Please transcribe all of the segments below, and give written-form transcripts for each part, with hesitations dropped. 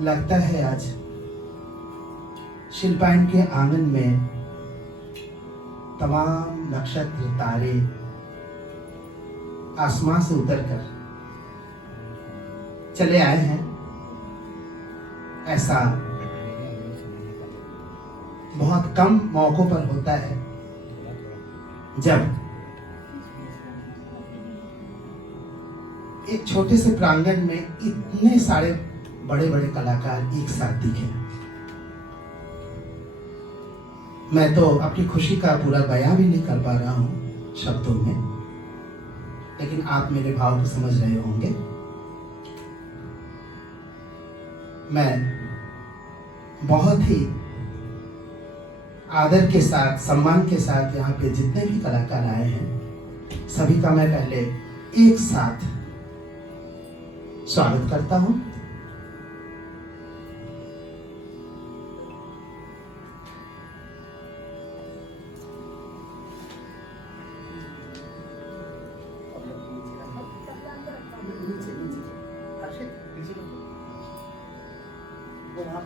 लगता है आज शिल्पायन के आंगन में तमाम नक्षत्र तारे आसमान से उतरकर चले आए हैं। ऐसा बहुत कम मौकों पर होता है जब एक छोटे से प्रांगण में इतने सारे बड़े बड़े कलाकार एक साथ दिखे। मैं तो अपनी खुशी का पूरा बयां भी नहीं कर पा रहा हूं शब्दों में, लेकिन आप मेरे भाव को समझ रहे होंगे। मैं बहुत ही आदर के साथ, सम्मान के साथ यहाँ पे जितने भी कलाकार आए हैं सभी का मैं पहले एक साथ स्वागत करता हूं।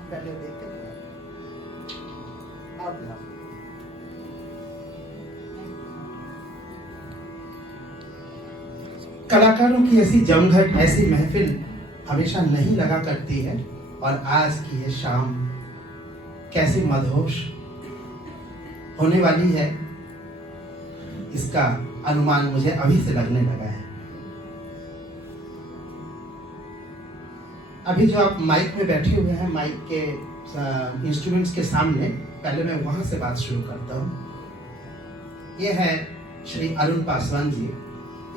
पहले देखते थे आप कलाकारों की ऐसी जमघट, ऐसी महफिल हमेशा नहीं लगा करती है, और आज की ये शाम कैसी मदहोश होने वाली है इसका अनुमान मुझे अभी से लगने लगा है। अभी जो आप माइक में बैठे हुए हैं, माइक के इंस्ट्रूमेंट्स के सामने, पहले मैं वहां से बात शुरू करता हूं। ये है श्री अरुण पासवान जी।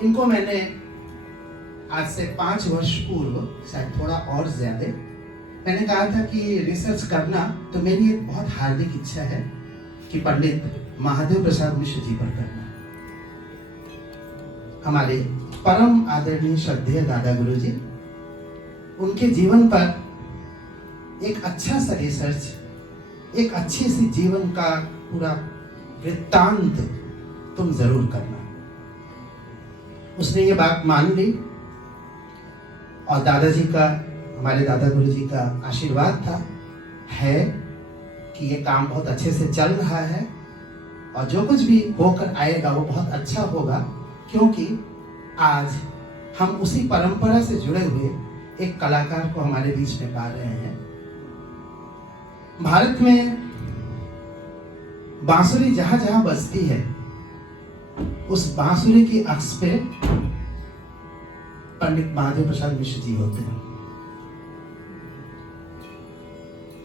इनको मैंने आज से 5 वर्ष पूर्व, शायद थोड़ा और ज्यादा, मैंने कहा था कि रिसर्च करना तो मेरी एक बहुत हार्दिक इच्छा है कि पंडित महादेव प्रसाद मिश्र जी पर करना। हमारे परम आदरणीय श्रद्धेय दादा गुरु जी, उनके जीवन पर एक अच्छा सा रिसर्च, एक अच्छी सी जीवन का पूरा वृत्तांत तुम जरूर करना। उसने ये बात मान ली, और दादाजी का, हमारे दादा गुरु जी का आशीर्वाद था है कि ये काम बहुत अच्छे से चल रहा है, और जो कुछ भी होकर आएगा वो बहुत अच्छा होगा, क्योंकि आज हम उसी परंपरा से जुड़े हुए एक कलाकार को हमारे बीच में पा रहे हैं। भारत में बांसुरी जहां जहां बजती है, उस बांसुरी की अक्ष पे पंडित महादेव प्रसाद मिश्र जी होते हैं।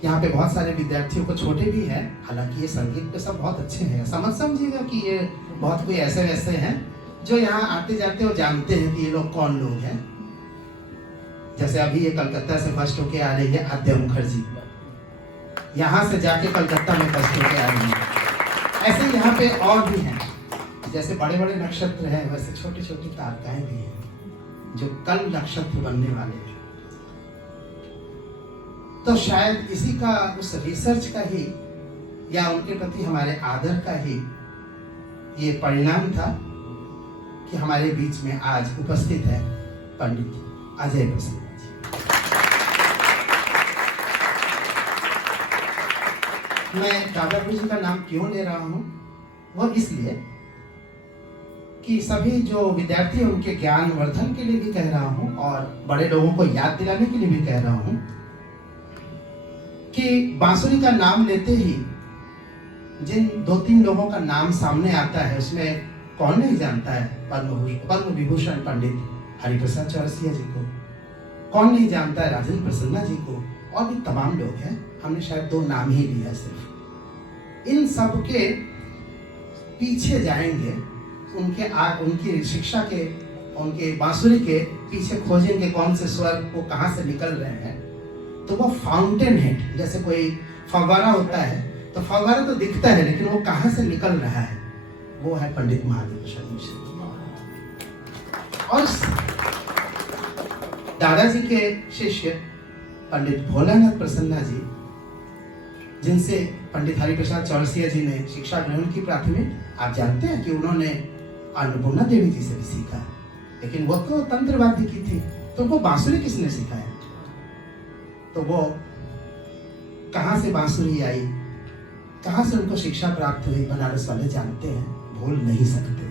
यहाँ पे बहुत सारे विद्यार्थियों को छोटे भी हैं, हालांकि ये संगीत पे सब बहुत अच्छे हैं। समझ समझिएगा कि ये बहुत कोई ऐसे वैसे हैं जो यहाँ आते जाते और जानते हैं कि ये लोग कौन लोग हैं। जैसे अभी ये कलकत्ता से फर्स्ट होके आ रही है आद्या मुखर्जी, यहाँ से जाके कलकत्ता में फर्स्ट होके आ रही है। ऐसे यहाँ पे और भी हैं, जैसे बड़े बड़े नक्षत्र हैं वैसे छोटी छोटी तारकाएं भी हैं जो कल नक्षत्र बनने वाले हैं। तो शायद इसी का, उस रिसर्च का ही, या उनके प्रति हमारे आदर का ही ये परिणाम था कि हमारे बीच में आज उपस्थित है पंडित अजय प्रसन्न। मैं दादा गुरु जी का नाम क्यों ले रहा हूं, वो इसलिए कि सभी जो विद्यार्थी हैं उनके ज्ञान वर्धन के लिए भी कह रहा हूं, और बड़े लोगों को याद दिलाने के लिए भी कह रहा हूं कि बांसुरी का नाम लेते ही जिन 2-3 लोगों का नाम सामने आता है, उसमें कौन नहीं जानता है पद्म विभूषण पंडित हरिप्रसाद चौरसिया जी को, कौन नहीं जानता है राजेंद्र प्रसन्ना जी को, और भी तमाम लोग हैं। हमने शायद 2 नाम ही लिया सिर्फ। इन सब के पीछे जाएंगे, उनकी शिक्षा के, उनके बांसुरी के पीछे खोजेंगे कौन से स्वर वो कहाँ से निकल रहे हैं। तो वो फाउंटेन हेड, जैसे कोई फव्वारा होता है, तो फव्वारा तो दिखता है लेकिन वो कहाँ से निकल रहा है, वो है पंडित महादेव प्रसाद मिश्र। और दादाजी के शिष्य पंडित भोलानाथ प्रसन्ना जी, जिनसे पंडित हरिप्रसाद चौरसिया जी ने शिक्षा ग्रहण की प्राथमिक, आप जानते हैं कि उन्होंने अन्नपूर्णा देवी जी से भी सीखा, लेकिन वो तो तंत्रवाद्य की थी, तो वो बांसुरी किसने सिखाया? तो वो कहाँ से बांसुरी आई, कहाँ से उनको शिक्षा प्राप्त हुई, बनारस वाले जानते हैं, भूल नहीं सकते।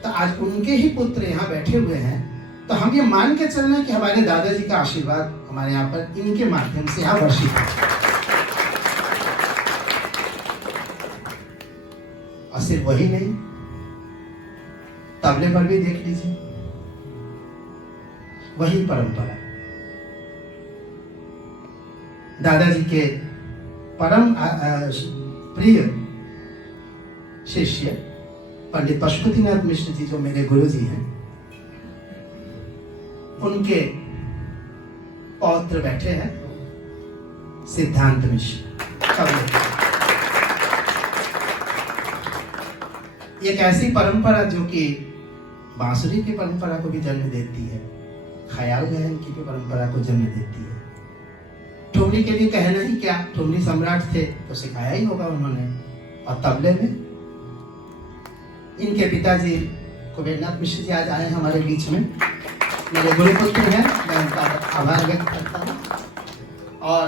तो आज उनके ही पुत्र यहाँ बैठे हुए हैं, तो हम ये मान के चलना कि हमारे दादाजी का आशीर्वाद हमारे यहाँ पर इनके माध्यम से यहाँ वर्षित है। और सिर्फ वही नहीं, तबले पर भी देख लीजिए, वही परंपरा। दादाजी के परम प्रिय शिष्य पंडित पशुपतिनाथ मिश्र जी, जो मेरे गुरु जी हैं, उनके पौत्र बैठे हैं सिद्धांत मिश्र। एक ऐसी परंपरा जो कि बांसुरी की परंपरा को भी जन्म देती है, ख्याल गायन की भी परंपरा को जन्म देती है। ठुमरी के लिए कहना ही क्या, ठुमरी सम्राट थे तो सिखाया ही होगा उन्होंने। और तबले में इनके पिताजी कुबेरनाथ मिश्र जी आज आए हमारे बीच में, मेरे गुरुपुत्र हैं, मैं उनका आभार व्यक्त करता हूँ। और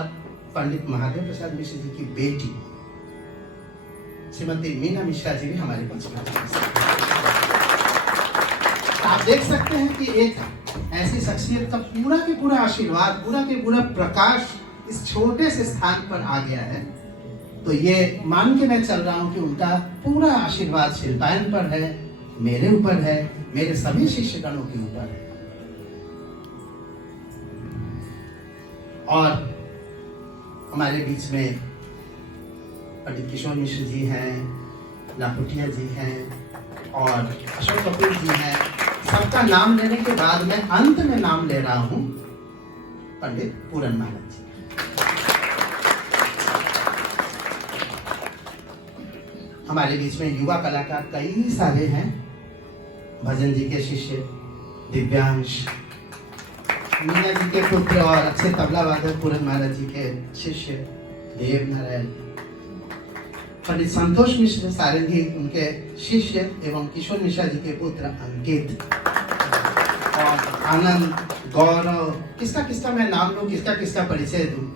पंडित महादेव प्रसाद मिश्र जी की बेटी श्रीमती मीना मिश्रा जी भी हमारे बीच में। आप देख सकते हैं कि एक ऐसी शख्सियत का पूरा के पूरा आशीर्वाद, पूरा के पूरा प्रकाश इस छोटे से स्थान पर आ गया है। तो ये मान के मैं चल रहा हूं कि उनका पूरा आशीर्वाद शिल्पायन पर है, मेरे ऊपर है, मेरे सभी शिष्यगणों के ऊपर है। और हमारे बीच में पंडित किशोर मिश्र जी हैं, लाखोटिया जी हैं और अशोक कपूर जी हैं। सबका नाम लेने के बाद मैं अंत में नाम ले रहा हूं पंडित पूरन महाराज जी। हमारे बीच में युवा कलाकार कई सारे हैं, भजन जी के शिष्य दिव्यांश, मीना जी के पुत्र और अच्छे तबला वादक पूरन महाराज जी के शिष्य देव नारायण, पंडित संतोष मिश्र सारंगी उनके शिष्य एवं किशोर मिश्रा जी के पुत्र अंकित और आनंद, गौरव, किसका किसका मैं नाम लूं, किसका किसका परिचय दूं।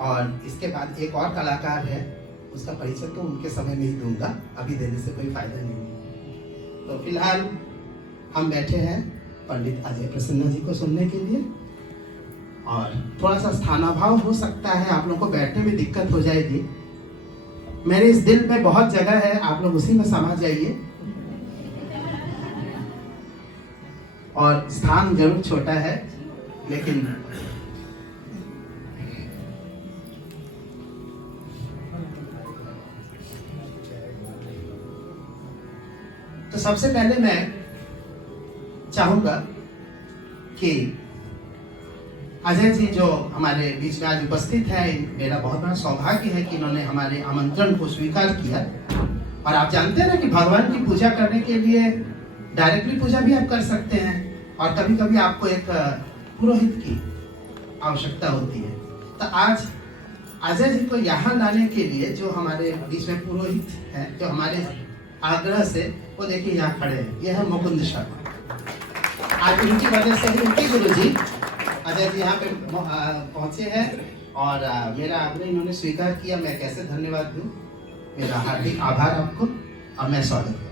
और इसके बाद एक और कलाकार है, उसका परिचय तो उनके समय में ही दूंगा, अभी देने से कोई फायदा नहीं। तो फिलहाल हम बैठे हैं पंडित अजय प्रसन्ना जी को सुनने के लिए। और थोड़ा सा स्थानाभाव हो सकता है, आप लोगों को बैठने में दिक्कत हो जाएगी। मेरे इस दिल में बहुत जगह है, आप लोग उसी में समा जाइए। और स्थान जरूर छोटा है, लेकिन तो सबसे पहले मैं चाहूंगा कि अजय जी जो हमारे बीच में आज उपस्थित है, मेरा बहुत बड़ा सौभाग्य है कि इन्होंने हमारे आमंत्रण को स्वीकार किया। और आप जानते हैं ना कि भगवान की पूजा करने के लिए डायरेक्टली पूजा भी आप कर सकते हैं, और कभी कभी आपको एक पुरोहित की आवश्यकता होती है। तो आज अजय जी को यहाँ लाने के लिए जो हमारे बीच में पुरोहित हैं, जो हमारे आग्रह से, वो देखिए यहाँ खड़े हैं, यह है मुकुंद शर्मा। आज उनकी वजह से ही उनके गुरु जी अजय जी यहाँ पे पहुंचे हैं और मेरा आग्रह इन्होंने स्वीकार किया। मैं कैसे धन्यवाद दूं, मेरा हार्दिक आभार आपको, और मैं स्वागत करता हूं।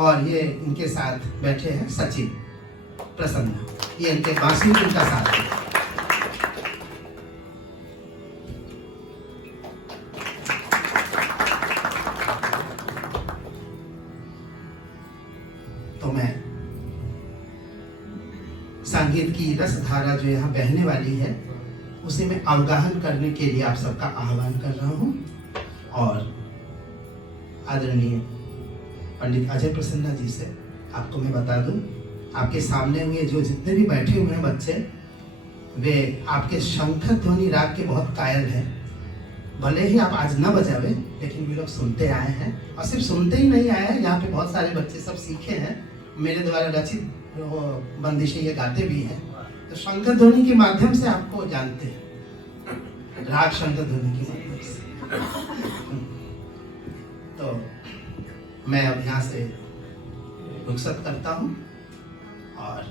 और ये इनके साथ बैठे हैं सचिन प्रसन्न, ये इनके बांसुरी का साथ है। तो मैं संगीत की रस धारा जो यहाँ बहने वाली है, उसे मैं अवगाहन करने के लिए आप सबका आह्वान कर रहा हूँ। और आदरणीय पंडित अजय प्रसन्ना जी से। आपको मैं बता दूं, आपके सामने हुए जो जितने भी बैठे हुए हैं बच्चे, वे आपके शंकर ध्वनि राग के बहुत कायल हैं। भले ही आप आज न बजावे, लेकिन वे लोग सुनते आए हैं, और सिर्फ सुनते ही नहीं आए हैं, यहाँ पे बहुत सारे बच्चे सब सीखे हैं, मेरे द्वारा रचित बंदिशें ये गाते भी हैं। तो शंकर ध्वनि के माध्यम से आपको जानते हैं, राग शंकर ध्वनि के माध्यम से। तो मैं अब यहाँ से रुखसत करता हूँ और